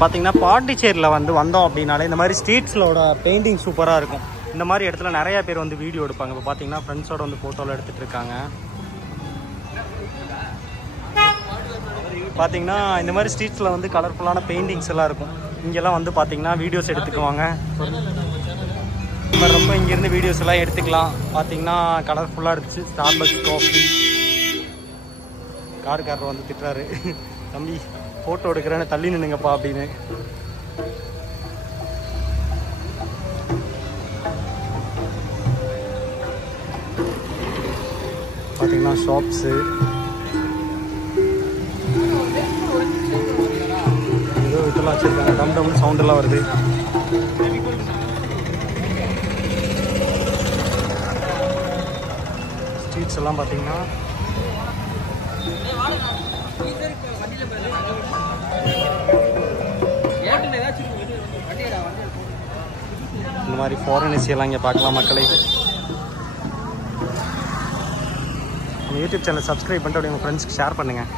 பார்த்தீங்கன்னா பாண்டிச்சேரியில் வந்து வந்தோம் அப்படின்னாலே இந்த மாதிரி ஸ்ட்ரீட்ஸோட பெயிண்டிங் சூப்பராக இருக்கும். இந்த மாதிரி இடத்துல நிறையா பேர் வந்து வீடியோ எடுப்பாங்க. இப்போ பார்த்தீங்கன்னா ஃப்ரெண்ட்ஸோட வந்து ஃபோட்டோவில் எடுத்துகிட்டு இருக்காங்க. பார்த்தீங்கன்னா இந்த மாதிரி ஸ்ட்ரீட்ஸில் வந்து கலர்ஃபுல்லான பெயிண்டிங்ஸ் எல்லாம் இருக்கும். இங்கெல்லாம் வந்து பார்த்தீங்கன்னா வீடியோஸ் எடுத்துக்குவாங்க. ரொம்ப இங்கேருந்து வீடியோஸ் எல்லாம் எடுத்துக்கலாம். பார்த்தீங்கன்னா கலர்ஃபுல்லாக இருந்துச்சு. Starbucks coffee. காருக்காரர் வந்து திட்டுறாரு, தம்பி ஃபோட்டோ எடுக்கிறேன்னு தள்ளி நின்னுங்கப்பா அப்படின்னு. பார்த்தீங்கன்னா ஷாப்ஸு ஏதோ இதெல்லாம் வச்சுருக்காங்க. டம் டம் சவுண்டெல்லாம் வருது. ஸ்ட்ரீட்ஸ் எல்லாம் பார்த்தீங்கன்னா இந்த மாதிரி ஃபாரினர்ஸ் எல்லாம் இங்கே பார்க்கலாம் மக்களே. நம்ம யூடியூப் சேனல் சப்ஸ்கிரைப் பண்ணிட்டு அப்படியே உங்கள் ஃப்ரெண்ட்ஸ்க்கு ஷேர் பண்ணுங்கள்.